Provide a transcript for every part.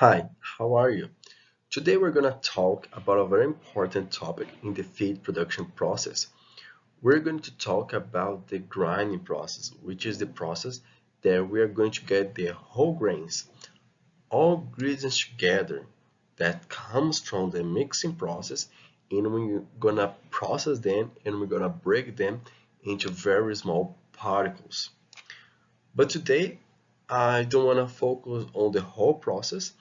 Hi, how are you? Today we're going to talk about a very important topic in the feed production process. We're going to talk about the grinding process, which is the process that we are going to get the whole grains, all ingredients together that comes from the mixing process, and we're going to process them and we're going to break them into very small particles. But today I don't want to focus on the whole process.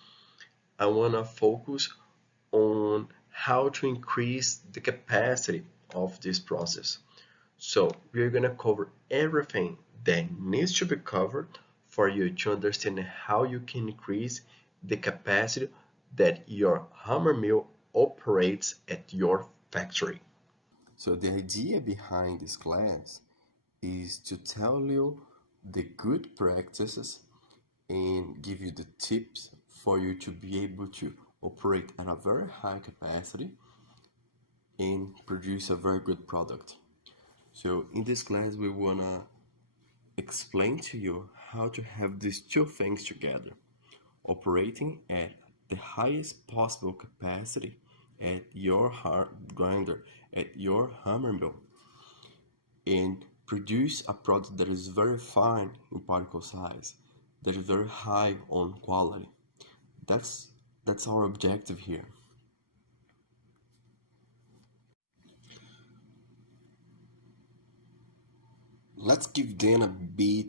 I want to focus on how to increase the capacity of this process. So we're going to cover everything that needs to be covered for you to understand how you can increase the capacity that your hammer mill operates at your factory. So the idea behind this class is to tell you the good practices and give you the tips for you to be able to operate at a very high capacity and produce a very good product. So in this class we wanna explain to you how to have these two things together, operating at the highest possible capacity at your hard grinder, at your hammer mill, and produce a product that is very fine in particle size, that is very high on quality. That's that's our objective here. Let's give Dan a bit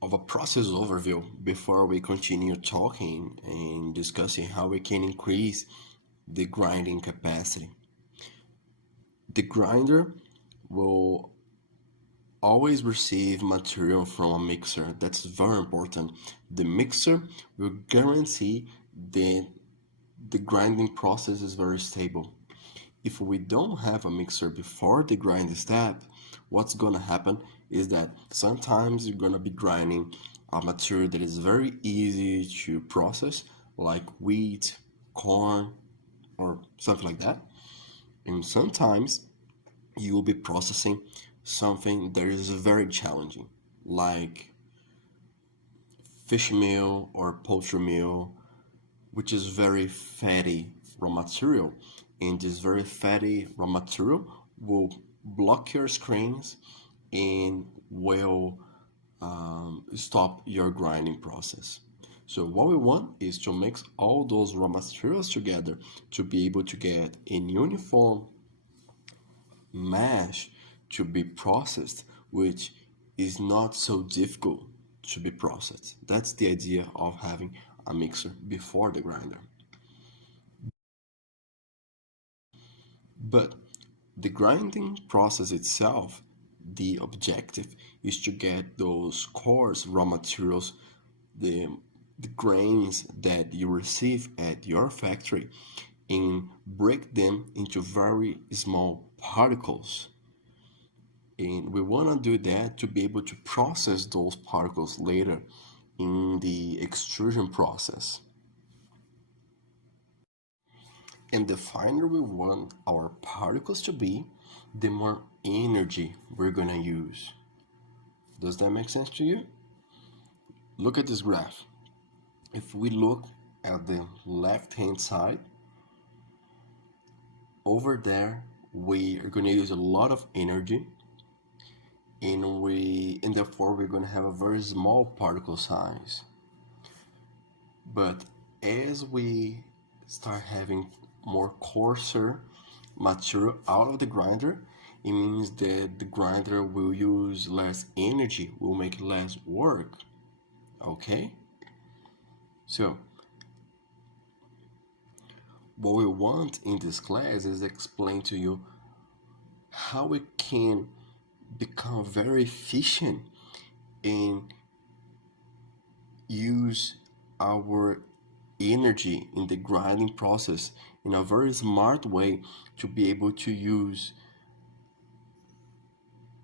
of a process overview before we continue talking and discussing how we can increase the grinding capacity. The grinder will always receive material from a mixer. That's very important. The mixer will guarantee that the grinding process is very stable. If we don't have a mixer before the grinding step, what's gonna happen is that sometimes you're gonna be grinding a material that is very easy to process, like wheat, corn, or something like that. And sometimes you will be processing something that is very challenging, like fish meal or poultry meal, which is very fatty raw material. And this very fatty raw material will block your screens and will stop your grinding process. So what we want is to mix all those raw materials together to be able to get a uniform mash to be processed, which is not so difficult to be processed. That's the idea of having a mixer before the grinder. But the grinding process itself, the objective is to get those coarse raw materials, the, the grains that you receive at your factory, and break them into very small particles. And we want to do that to be able to process those particles later in the extrusion process. And the finer we want our particles to be, the more energy we're going to use. Does that make sense to you? Look at this graph. If we look at the left hand side, over there we are going to use a lot of energy, and therefore we're going to have a very small particle size. But as we start having more coarser material out of the grinder, it means that the grinder will use less energy, will make less work. Okay? So, what we want in this class is explain to you how we can become very efficient and use our energy in the grinding process in a very smart way to be able to use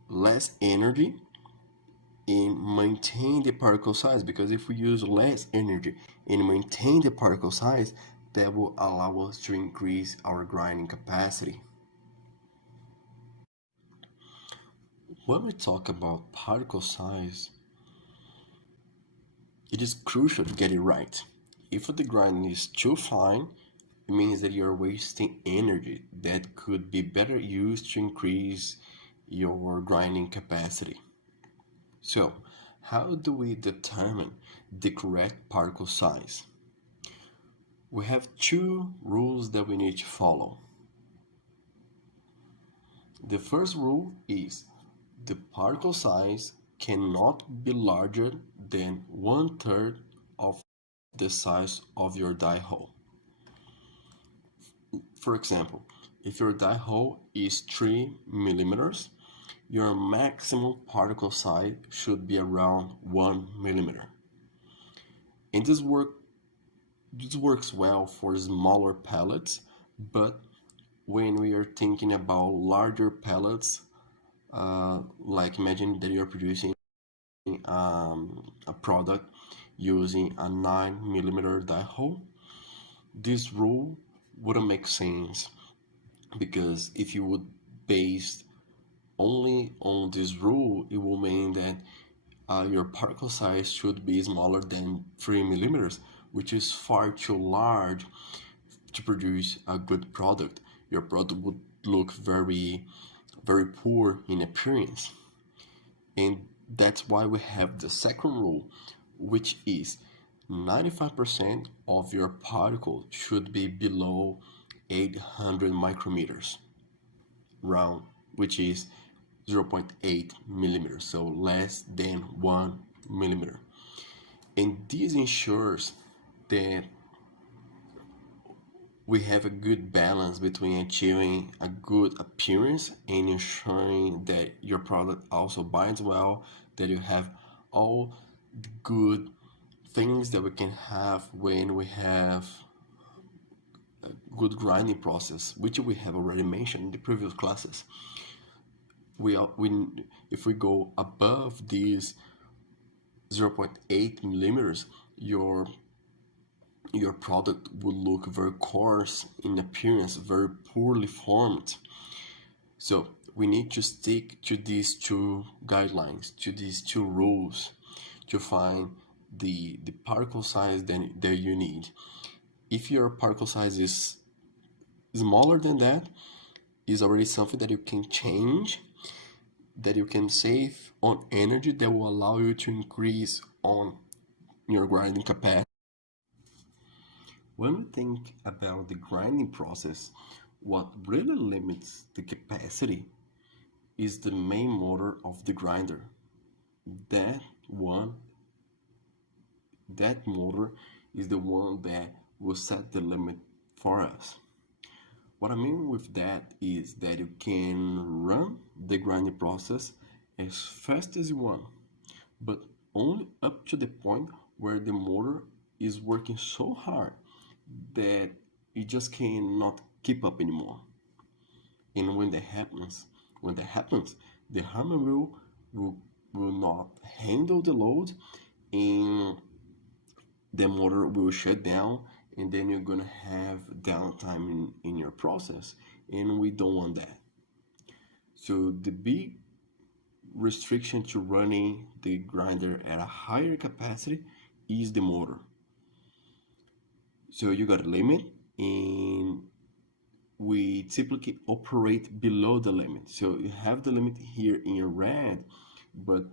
less energy and maintain the particle size, because if we use less energy and maintain the particle size, that will allow us to increase our grinding capacity. When we talk about particle size, it is crucial to get it right. If the grinding is too fine, it means that you're wasting energy that could be better used to increase your grinding capacity. So, how do we determine the correct particle size? We have two rules that we need to follow. The first rule is the particle size cannot be larger than 1/3 of the size of your die hole. For example, if your die hole is 3 millimeters, your maximum particle size should be around 1 millimeter. And this works well for smaller pellets, but when we are thinking about larger pellets, like imagine that you're producing a product using a 9 millimeter die hole, this rule wouldn't make sense, because if you would base only on this rule, it will mean that your particle size should be smaller than 3 millimeters, which is far too large to produce a good product. Your product would look very, very poor in appearance. And that's why we have the second rule, which is 95% of your particle should be below 800 micrometers round, which is 0.8 millimeters, so less than 1 millimeter. And this ensures that we have a good balance between achieving a good appearance and ensuring that your product also binds well, that you have all the good things that we can have when we have a good grinding process, which we have already mentioned in the previous classes. If we go above these 0.8 millimeters, your product will look very coarse in appearance, very poorly formed. So we need to stick to these two guidelines, to these two rules, to find the particle size that you need. If your particle size is smaller than that, is already something that you can change, that you can save on energy, that will allow you to increase on your grinding capacity. When we think about the grinding process, what really limits the capacity is the main motor of the grinder. That motor is the one that will set the limit for us. What I mean with that is that you can run the grinding process as fast as you want, but only up to the point where the motor is working so hard that it just cannot keep up anymore. And when that happens, the hammer wheel will not handle the load, and the motor will shut down, and then you're gonna have downtime in your process, and we don't want that. So the big restriction to running the grinder at a higher capacity is the motor. So you got a limit, and we typically operate below the limit. So you have the limit here in red, but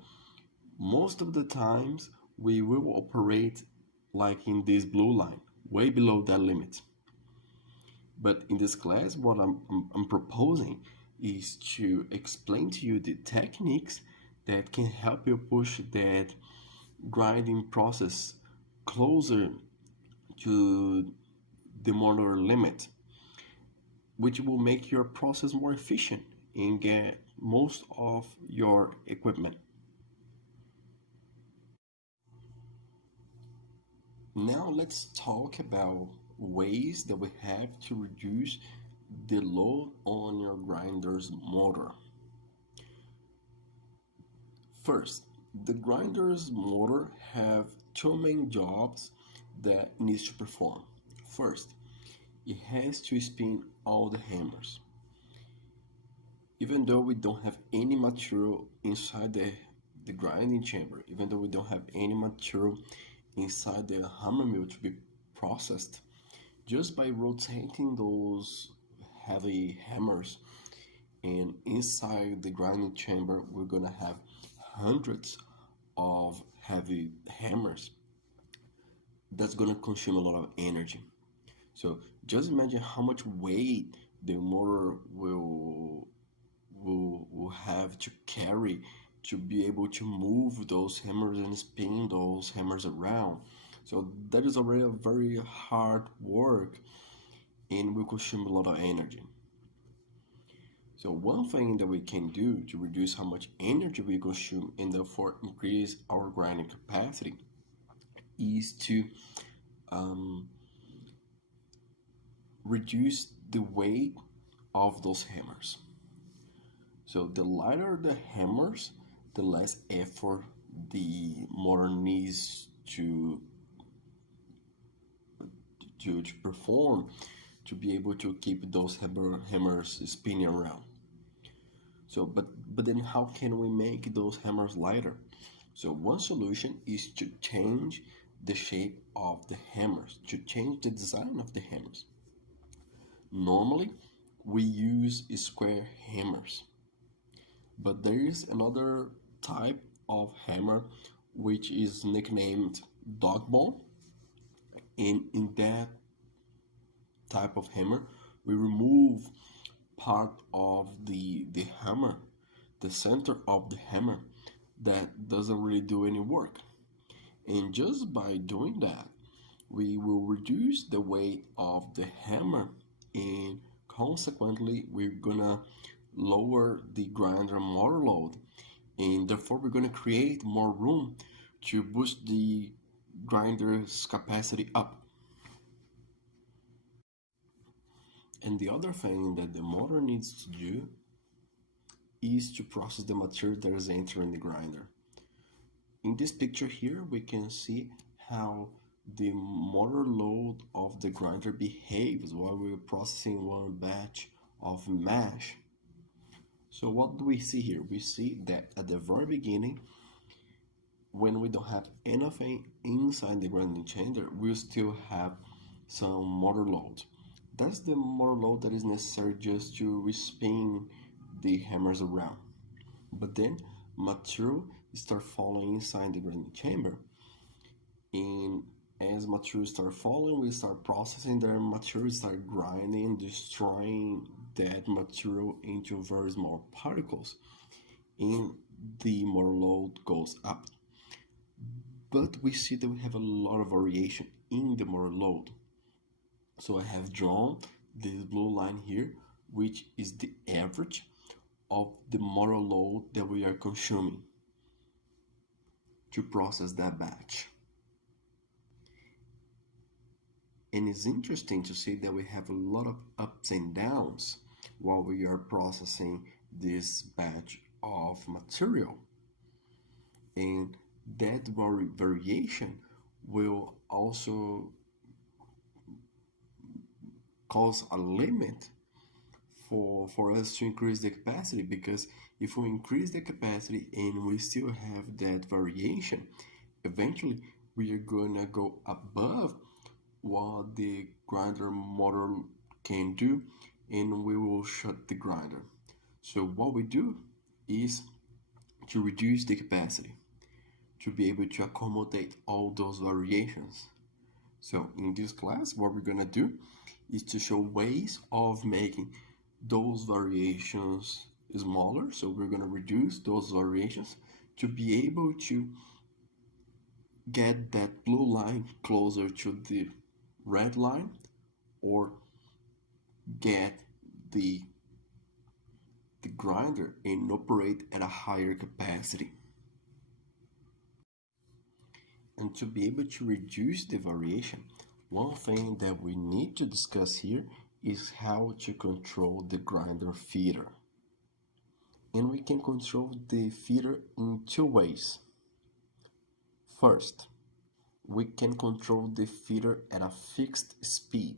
most of the times we will operate like in this blue line, way below that limit. But in this class, what I'm proposing is to explain to you the techniques that can help you push that grinding process closer to the motor limit, which will make your process more efficient and get most of your equipment. Now let's talk about ways that we have to reduce the load on your grinder's motor. First, the grinder's motor have two main jobs that it needs to perform. First, it has to spin all the hammers. Even though we don't have any material inside the grinding chamber, even though we don't have any material inside the hammer mill to be processed just by rotating those heavy hammers. And inside the grinding chamber, we're gonna have hundreds of heavy hammers. That's gonna consume a lot of energy. So just imagine how much weight the motor will have to carry to be able to move those hammers and spin those hammers around. So that is already a very hard work and will consume a lot of energy. So one thing that we can do to reduce how much energy we consume and therefore increase our grinding capacity is to reduce the weight of those hammers. So the lighter the hammers, the less effort the motor needs to perform to be able to keep those hammers spinning around. So, but then how can we make those hammers lighter? So one solution is to change the shape of the hammers, to change the design of the hammers. Normally, we use square hammers, but there is another type of hammer which is nicknamed dog bone, and in that type of hammer, we remove part of the hammer, the center of the hammer that doesn't really do any work. And just by doing that, we will reduce the weight of the hammer and consequently we're gonna lower the grinder motor load and therefore we're gonna create more room to boost the grinder's capacity up. And the other thing that the motor needs to do is to process the material that is entering the grinder. In this picture here, we can see how the motor load of the grinder behaves while we're processing one batch of mash. So what do we see here? We see that at the very beginning, when we don't have anything inside the grinding chamber, we still have some motor load. That's the motor load that is necessary just to spin the hammers around. But then material start falling inside the grinding chamber, and as material start falling, we start processing the material, start grinding, destroying that material into very small particles, and the motor load goes up. But we see that we have a lot of variation in the motor load. So I have drawn this blue line here, which is the average of the motor load that we are consuming to process that batch. And it's interesting to see that we have a lot of ups and downs while we are processing this batch of material. And that variation will also cause a limit for us to increase the capacity, because if we increase the capacity and we still have that variation, eventually we are gonna go above what the grinder motor can do and we will shut the grinder. So what we do is to reduce the capacity to be able to accommodate all those variations. So in this class, what we're gonna do is to show ways of making those variations smaller. So we're gonna reduce those variations to be able to get that blue line closer to the red line, or get the grinder and operate at a higher capacity. And to be able to reduce the variation, one thing that we need to discuss here is how to control the grinder feeder. And we can control the feeder in two ways. First, we can control the feeder at a fixed speed.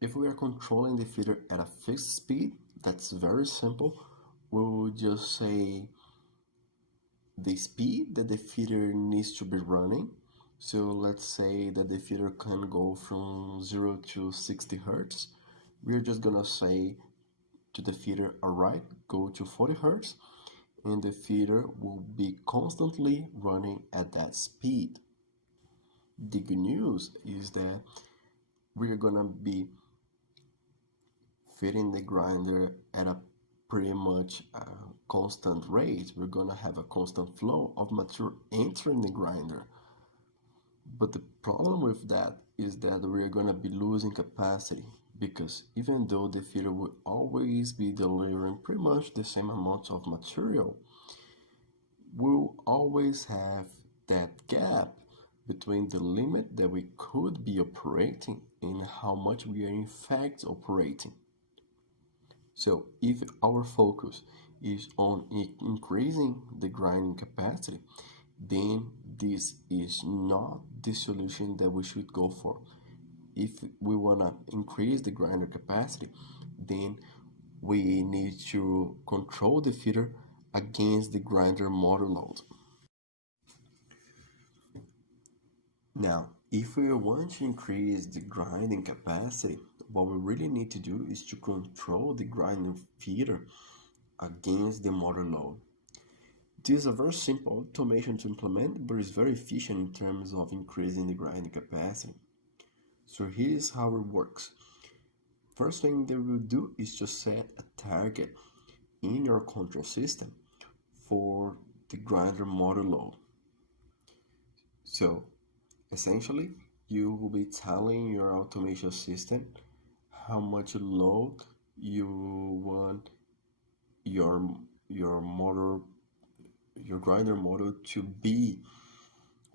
If we are controlling the feeder at a fixed speed, that's very simple. We will just say the speed that the feeder needs to be running So let's say that the feeder can go from 0 to 60 hertz. We're just gonna say to the feeder, alright, go to 40 hertz, and the feeder will be constantly running at that speed. The good news is that we're gonna be feeding the grinder at a pretty much constant rate. We're gonna have a constant flow of material entering the grinder. But the problem with that is that we're gonna be losing capacity, because even though the feeder will always be delivering pretty much the same amount of material, we'll always have that gap between the limit that we could be operating and how much we are in fact operating. So if our focus is on increasing the grinding capacity, then this is not the solution that we should go for. If we want to increase the grinder capacity, then we need to control the feeder against the grinder motor load. Now, if we want to increase the grinding capacity, what we really need to do is to control the grinding feeder against the motor load. This is a very simple automation to implement, but it's very efficient in terms of increasing the grinding capacity. So here's how it works. First thing that we'll do is to set a target in your control system for the grinder motor load. So essentially, you will be telling your automation system how much load you want your motor, your grinder motor to be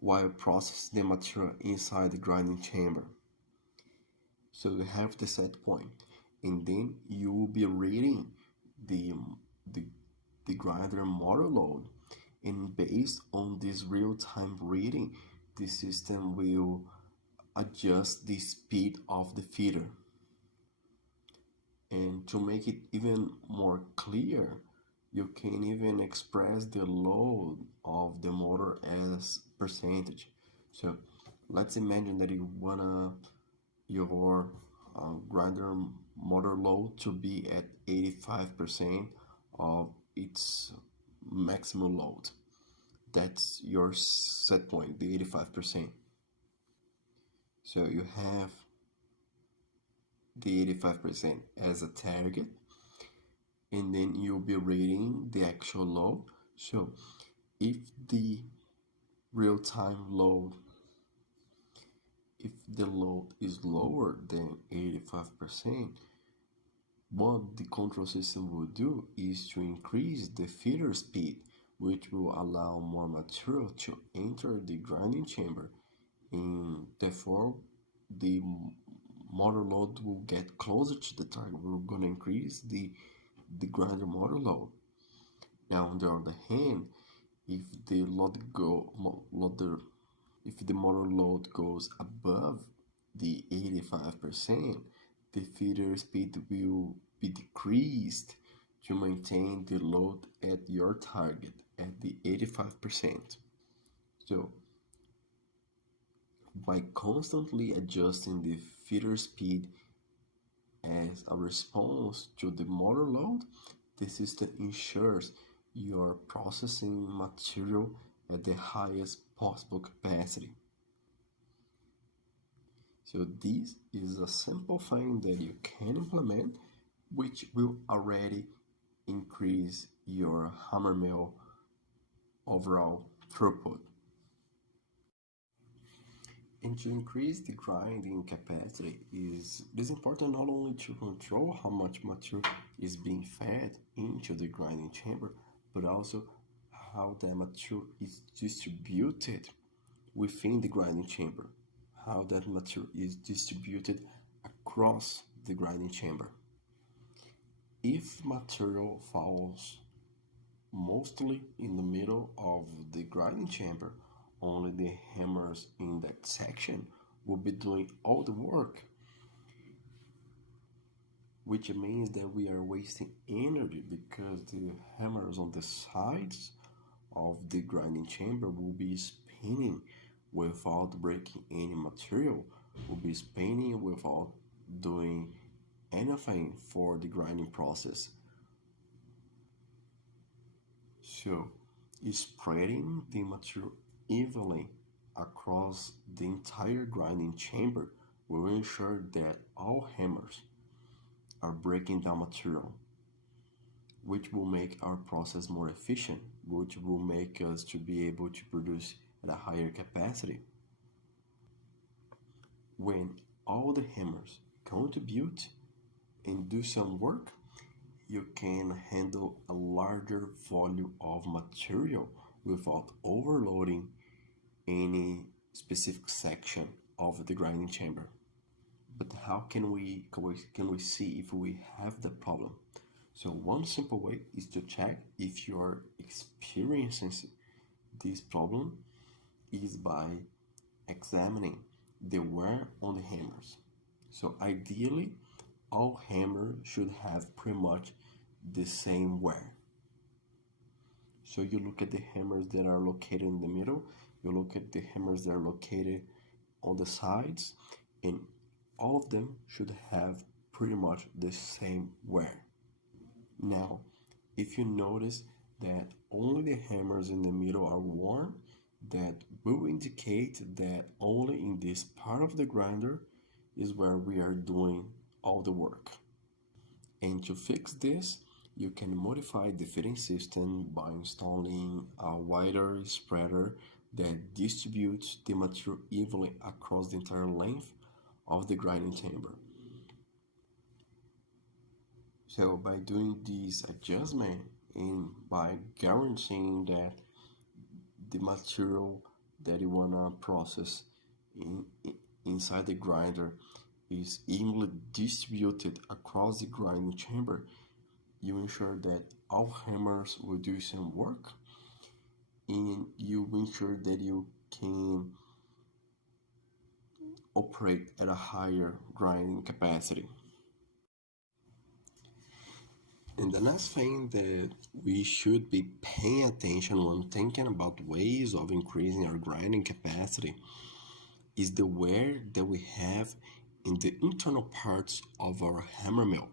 while processing the material inside the grinding chamber. So you have the set point, and then you will be reading the the, the grinder motor load, and based on this real-time reading, the system will adjust the speed of the feeder. And to make it even more clear, you can even express the load of the motor as percentage. So let's imagine that you wanna your grinder motor load to be at 85% of its maximum load. That's your set point, the 85%. So you have the 85% as a target, and then you'll be reading the actual load. So if the real-time load, if the load is lower than 85%, what the control system will do is to increase the feeder speed, which will allow more material to enter the grinding chamber, and therefore the motor load will get closer to the target. We're going to increase the grinder motor load. Now, on the other hand, if the if the motor load goes above the 85%, the feeder speed will be decreased to maintain the load at your target at the 85%. So by constantly adjusting the feeder speed as a response to the motor load, the system ensures you are processing material at the highest possible capacity. So this is a simple thing that you can implement, which will already increase your hammer mill overall throughput. And to increase the grinding capacity, it is important not only to control how much material is being fed into the grinding chamber, but also how that material is distributed within the grinding chamber, how that material is distributed across the grinding chamber. If material falls mostly in the middle of the grinding chamber, only the hammers in that section will be doing all the work, which means that we are wasting energy, because the hammers on the sides of the grinding chamber will be spinning without breaking any material will be spinning without doing anything for the grinding process. So, spreading the material evenly across the entire grinding chamber will ensure that all hammers are breaking down material, which will make our process more efficient, which will make us to be able to produce at a higher capacity. When all the hammers contribute and do some work, you can handle a larger volume of material without overloading any specific section of the grinding chamber. But how can we see if we have the problem? So one simple way is to check if you're experiencing this problem is by examining the wear on the hammers. So ideally, all hammers should have pretty much the same wear. So you look at the hammers that are located in the middle, you look at the hammers that are located on the sides, and all of them should have pretty much the same wear. Now, if you notice that only the hammers in the middle are worn, that will indicate that only in this part of the grinder is where we are doing all the work. And to fix this, you can modify the fitting system by installing a wider spreader that distributes the material evenly across the entire length of the grinding chamber. So by doing this adjustment and by guaranteeing that the material that you wanna process inside the grinder is evenly distributed across the grinding chamber, you ensure that all hammers will do some work, and you ensure that you can operate at a higher grinding capacity. And the last thing that we should be paying attention when thinking about ways of increasing our grinding capacity is the wear that we have in the internal parts of our hammer mill.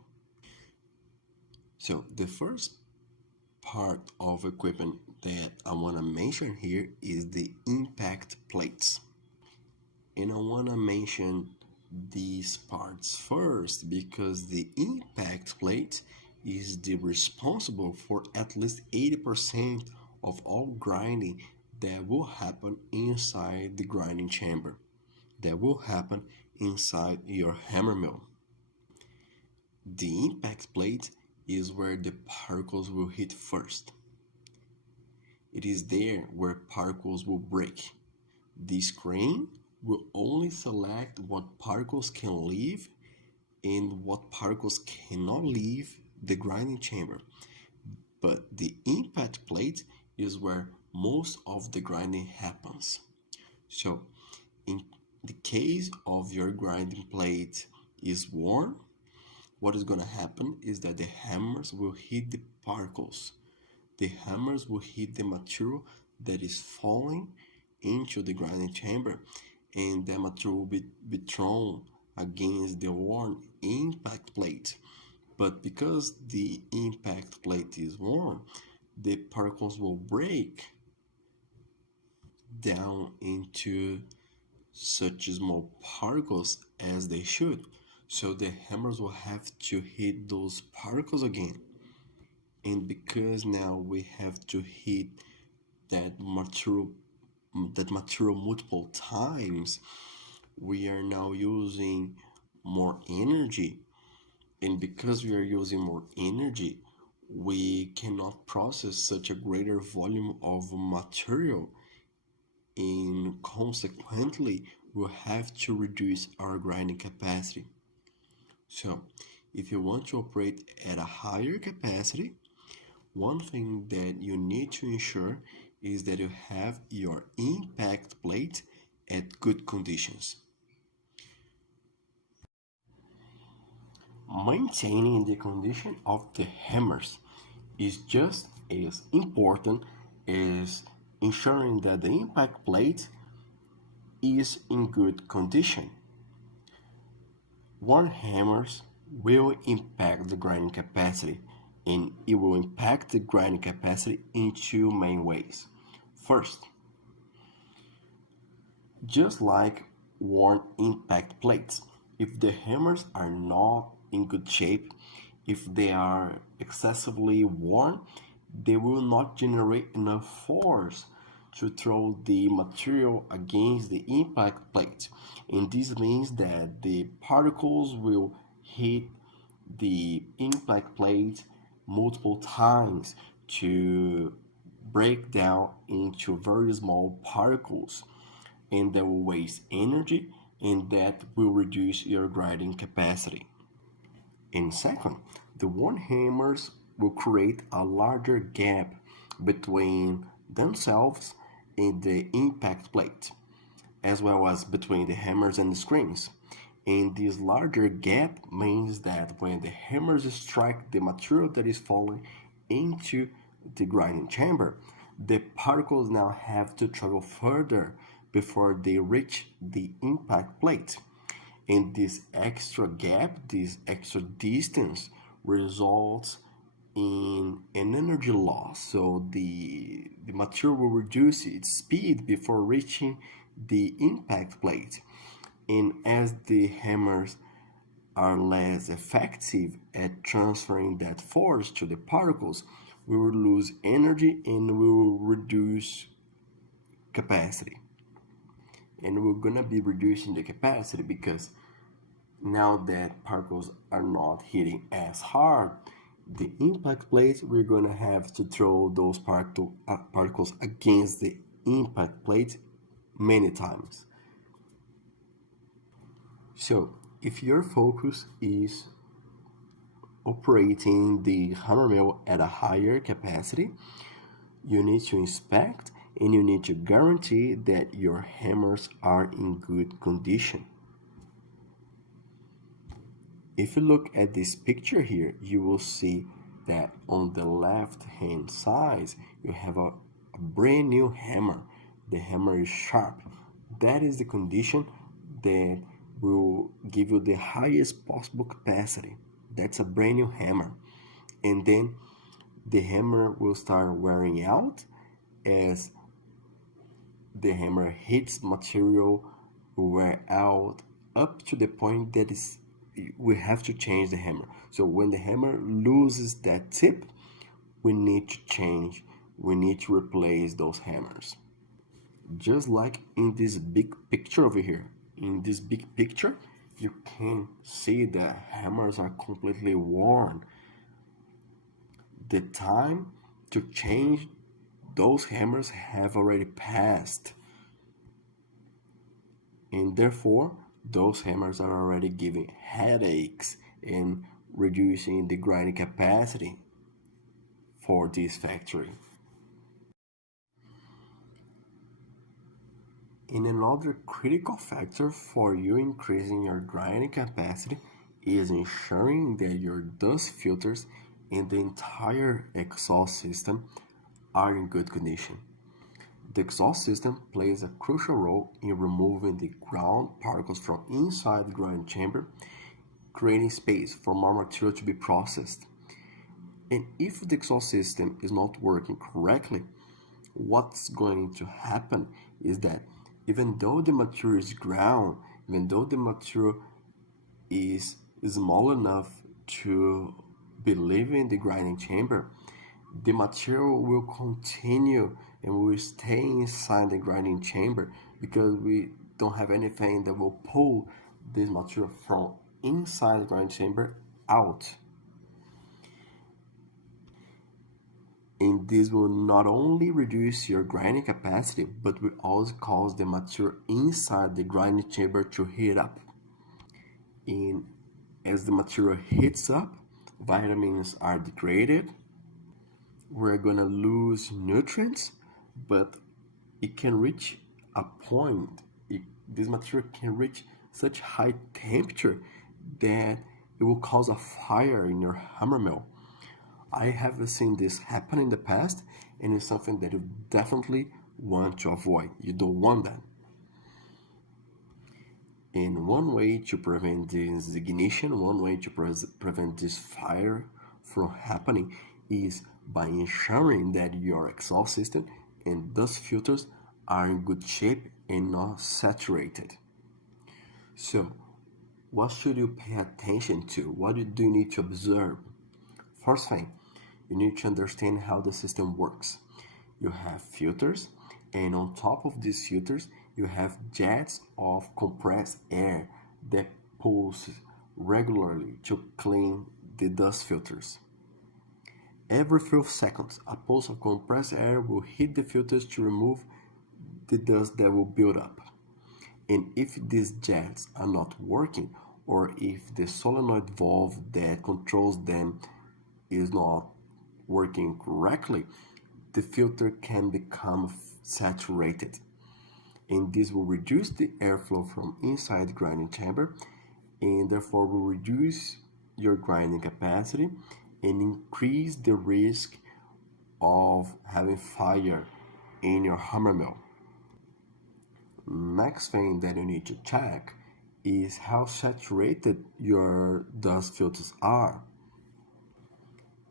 So the first part of equipment that I want to mention here is the impact plates. And I want to mention these parts first because the impact plate is the responsible for at least 80% of all grinding that will happen inside the grinding chamber, that will happen inside your hammer mill. The impact plate is where the particles will hit first. It is there where particles will break. The screen will only select what particles can leave and what particles cannot leave the grinding chamber. But the impact plate is where most of the grinding happens. So in the case of your grinding plate is worn, what is going to happen is that the hammers will hit the particles. The hammers will hit the material that is falling into the grinding chamber, and the material will be thrown against the worn impact plate. But because the impact plate is worn, the particles will break down into such small particles as they should. So the hammers will have to hit those particles again. And because now we have to hit that material multiple times, we are now using more energy. And because we are using more energy, we cannot process such a greater volume of material, and consequently we'll have to reduce our grinding capacity. So if you want to operate at a higher capacity, one thing that you need to ensure is that you have your impact plate at good conditions. Maintaining the condition of the hammers is just as important as ensuring that the impact plate is in good condition. Worn hammers will impact the grinding capacity, and it will impact the grinding capacity in two main ways. First, just like worn impact plates, if the hammers are not in good shape, if they are excessively worn, they will not generate enough force to throw the material against the impact plate. And this means that the particles will hit the impact plate multiple times to break down into very small particles, and that will waste energy, and that will reduce your grinding capacity. And second, the worn hammers will create a larger gap between themselves and the impact plate, as well as between the hammers and the screens. And this larger gap means that when the hammers strike the material that is falling into the grinding chamber, the particles now have to travel further before they reach the impact plate. And this extra gap, this extra distance, results in an energy loss. So the material will reduce its speed before reaching the impact plate. And as the hammers are less effective at transferring that force to the particles, we will lose energy and we will reduce capacity. And we're gonna be reducing the capacity because now that particles are not hitting as hard, the impact plate, we're gonna have to throw those particles against the impact plate many times. So if your focus is operating the hammer mill at a higher capacity, you need to inspect and you need to guarantee that your hammers are in good condition. If you look at this picture here, you will see that on the left hand side you have a brand new hammer. The hammer is sharp. That is the condition that will give you the highest possible capacity. That's a brand new hammer. And then the hammer will start wearing out as the hammer hits material, wear out up to the point that is we have to change the hammer. So when the hammer loses that tip, we need to change, we need to replace those hammers. Just like in this big picture over here. In this big picture, you can see the hammers are completely worn. The time to change those hammers have already passed. And therefore, those hammers are already giving headaches and reducing the grinding capacity for this factory. And another critical factor for you increasing your grinding capacity is ensuring that your dust filters and the entire exhaust system are in good condition. The exhaust system plays a crucial role in removing the ground particles from inside the grinding chamber, creating space for more material to be processed. And if the exhaust system is not working correctly, what's going to happen is that even though the material is ground, even though the material is small enough to be living in the grinding chamber, the material will continue and will stay inside the grinding chamber because we don't have anything that will pull this material from inside the grinding chamber out. And this will not only reduce your grinding capacity, but will also cause the material inside the grinding chamber to heat up. And as the material heats up, vitamins are degraded, we're gonna lose nutrients, but it can reach a point, this material can reach such high temperature that it will cause a fire in your hammer mill. I have seen this happen in the past, and it's something that you definitely want to avoid. You don't want that. And one way to prevent this ignition, one way to prevent this fire from happening is by ensuring that your exhaust system and dust filters are in good shape and not saturated. So, what should you pay attention to? What do you need to observe? First thing, you need to understand how the system works. You have filters, and on top of these filters, you have jets of compressed air that pulse regularly to clean the dust filters. Every few seconds, a pulse of compressed air will hit the filters to remove the dust that will build up. And if these jets are not working, or if the solenoid valve that controls them is not working correctly, the filter can become saturated. And this will reduce the airflow from inside the grinding chamber and therefore will reduce your grinding capacity and increase the risk of having fire in your hammer mill. Next thing that you need to check is how saturated your dust filters are.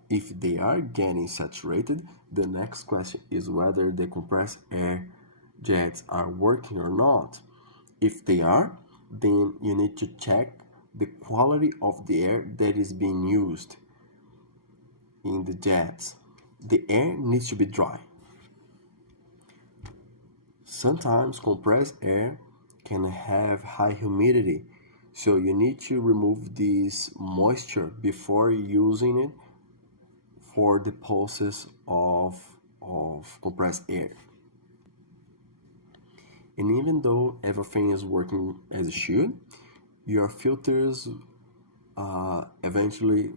If they are getting saturated, the next question is whether the compressed air jets are working or not. If they are, then you need to check the quality of the air that is being used in the jets. The air needs to be dry. Sometimes compressed air can have high humidity, so you need to remove this moisture before using it for the pulses of compressed air. And even though everything is working as it should, your filters eventually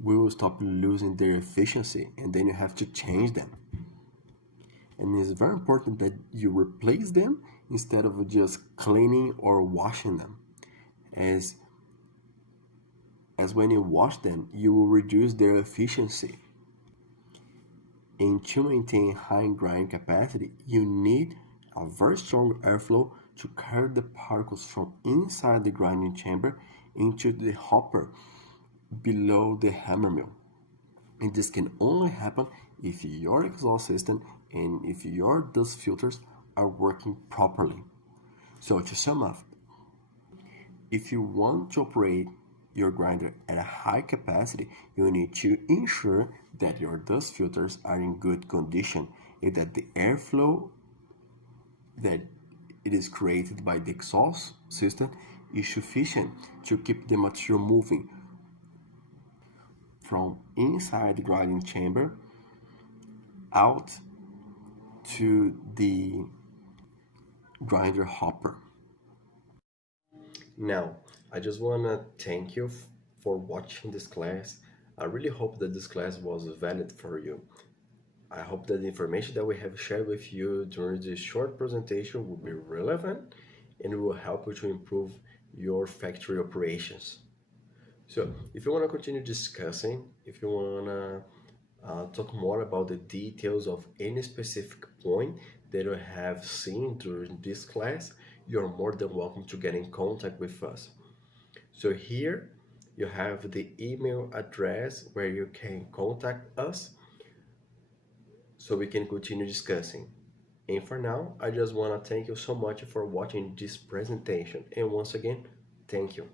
will stop losing their efficiency, and then you have to change them. And it's very important that you replace them instead of just cleaning or washing them, as when you wash them you will reduce their efficiency. And to maintain high grind capacity you need a very strong airflow to carry the particles from inside the grinding chamber into the hopper below the hammer mill. And this can only happen if your exhaust system and if your dust filters are working properly. So to sum up, if you want to operate your grinder at a high capacity, you need to ensure that your dust filters are in good condition and that the airflow that it is created by the exhaust system is sufficient to keep the material moving from inside the grinding chamber out to the grinder hopper. Now, I just want to thank you for watching this class. I really hope that this class was valid for you. I hope that the information that we have shared with you during this short presentation will be relevant and will help you to improve your factory operations. So, if you want to continue discussing, if you want to talk more about the details of any specific point that you have seen during this class, you're more than welcome to get in contact with us. So here you have the email address where you can contact us so we can continue discussing. And for now, I just want to thank you so much for watching this presentation. And once again, thank you.